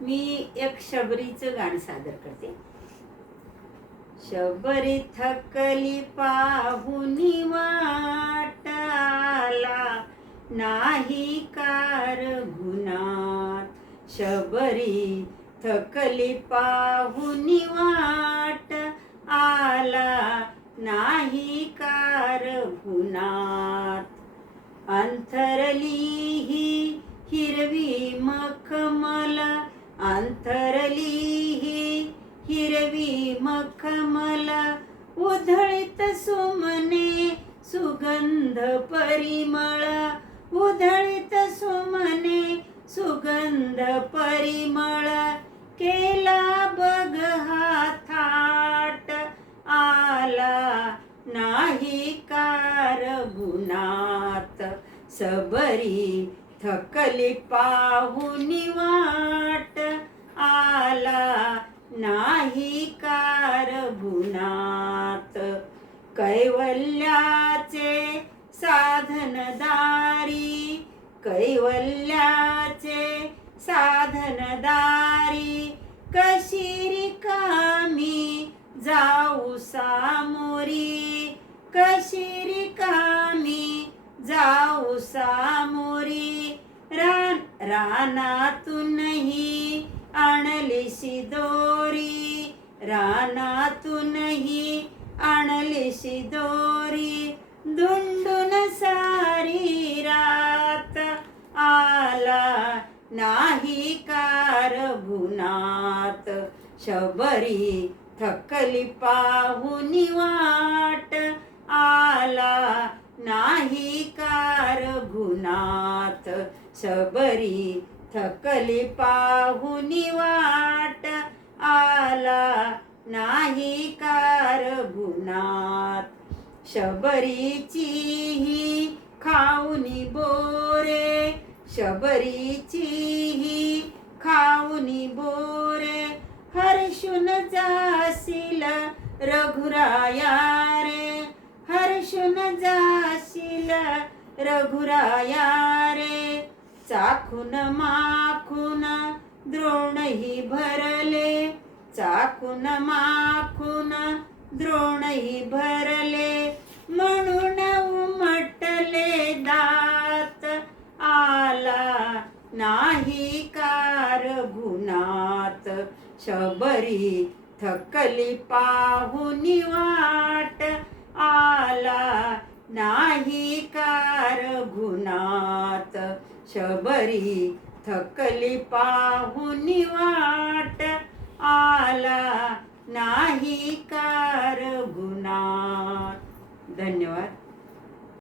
मी एक शबरीचं गाणं सादर करते. शबरी थकली पाहुनी वाट, आला नाही कार गुणात. शबरी थकली पाहुनी वाट, आला नाही कार गुणात. अंथरली ही हिरवी मखमल, अंथरली ही हिरवी मखमल. उधळीत सुमने सुगंध परिमळ, उधळीत सुमने सुगंध परिमळ. केला बघ हा थाट, आला नाही कार गुणात. सबरी थकली पाहुनी वाट, आला नाही कार गुणात. कैवल्याचे साधनदारी, कैवल्याचे साधनदारी. कशी रिकामी जाऊ सामोरी, कशी रिकामी जाऊ सामोरी. रानातूनही आणलीशी दोरी, रानातूनही आणलीशी दोरी. धुंडून सारी रात, आला नाही कार गुणात. शबरी थकली पाहुनी वाट, आला नाही कार गुणात. शबरी थकली पाहुनी वाट, आला नाही कार गुणात. शबरीची ही खाऊनी बोरे, शबरीची ही खाऊनी बोरे. हर्षून जाशील रघुराया रे, हर्षून जाशील रघुराया रे. चाखून माखून द्रोणही भरले, चाखून माखून द्रोणही भरले. म्हणून उमटले दात, आला नाही कार गुणात. शबरी थकली पाहुनी वाट, आला नाही कार गुणात. शबरी थकली पाहुनी वाट, आला नाही कार गुणात. धन्यवाद.